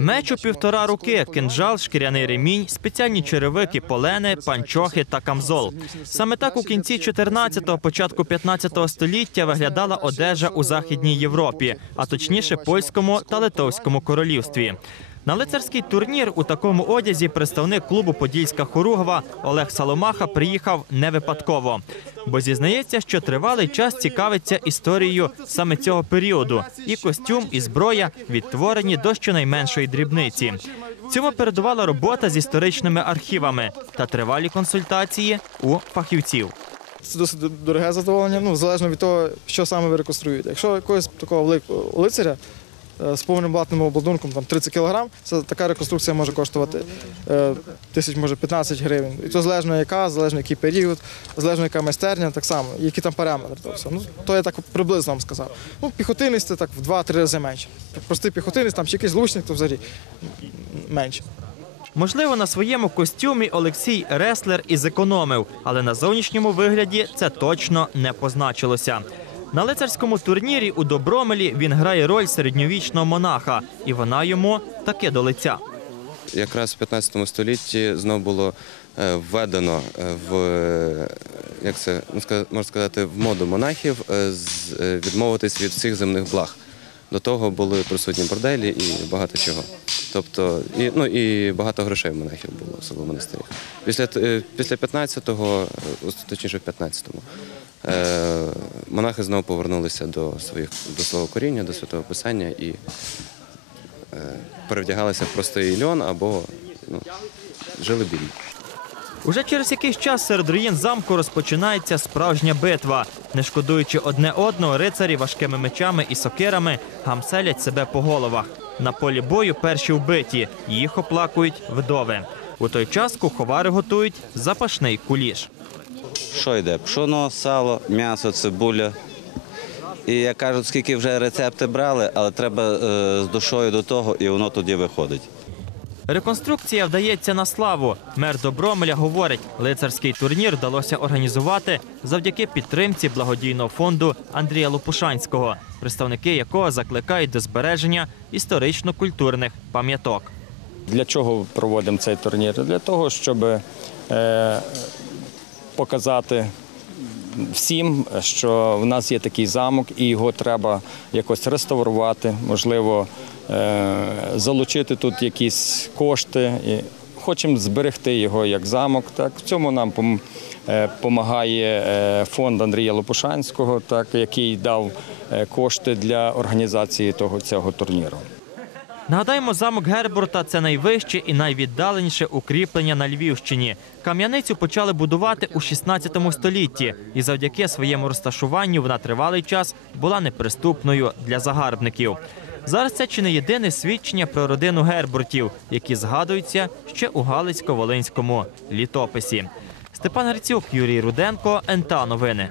Меч у півтора руки, кинджал, шкіряний ремінь, спеціальні черевики, полени, панчохи та камзол. Саме так у кінці 14-го, початку 15-го століття виглядала одежа у Західній Європі, а точніше польському та литовському королівстві. На лицарський турнір у такому одязі представник клубу Подільська Хоругва Олег Саломаха приїхав не випадково, бо зізнається, що тривалий час цікавиться історією саме цього періоду. І костюм, і зброя відтворені до щонайменшої дрібниці. Цьому передувала робота з історичними архівами та тривалі консультації у фахівців. Це досить дороге задоволення, ну, залежно від того, що саме ви реконструюєте. Якщо якогось такого великого лицаря з повним блатним обладунком, там 30 кг, це така реконструкція може коштувати е, тисяч, може 15 гривень. І то залежно яка, залежно який період, залежно яка майстерня, так само, які там параметри. То, все. Ну, то я так приблизно вам сказав. Ну, піхотинець це так в 2-3 рази менше. Простий піхотинець, там чи якийсь лучник, то взагалі менше. Можливо, на своєму костюмі Олексій Реслер і зекономив, але на зовнішньому вигляді це точно не позначилося. На лицарському турнірі у Добромелі він грає роль середньовічного монаха, і вона йому таки до лиця. якраз в 15 столітті знов було е, введено е, в е, як це ну, можна сказати, в моду монахів відмовитись від всіх земних благ. До того були присутні борделі і багато чого. Тобто, і, ну, і багато грошей в монахів було особливо в монастирях. Після, е, після 15-го, е, точніше в 15-му, е, монахи знову повернулися до, своїх, до свого коріння, до святого писання і е, перевдягалися в простий льон або ну, жили бідно. Уже через якийсь час серед руїн замку розпочинається справжня битва. Не шкодуючи одне одного, рицарі важкими мечами і сокирами гамселять себе по головах. На полі бою перші вбиті, їх оплакують вдови. У той час куховари готують запашний куліш. Що йде? Пшоно, сало, м'ясо, цибуля. І як кажуть, скільки вже рецепти брали, але треба е, з душою до того, і воно тоді виходить. Реконструкція вдається на славу. Мер Добромеля говорить, лицарський турнір вдалося організувати завдяки підтримці благодійного фонду Андрія Лопушанського, представники якого закликають до збереження історично-культурних пам'яток. Для чого проводимо цей турнір? Для того, щоб е, показати всім, що в нас є такий замок, і його треба якось реставрувати, можливо, залучити тут якісь кошти. Хочемо зберегти його як замок. Так в цьому нам допомагає фонд Андрія Лопушанського, так який дав е, кошти для організації того цього турніру. Нагадаємо, замок Гербурта це найвище і найвіддаленіше укріплення на Львівщині. Кам'яницю почали будувати у 16 столітті, і завдяки своєму розташуванню вона тривалий час була неприступною для загарбників. Зараз це чи не єдине свідчення про родину Гербуртів, які згадуються ще у Галицько-Волинському літописі. Степан Грицюк, Юрій Руденко, НТА Новини.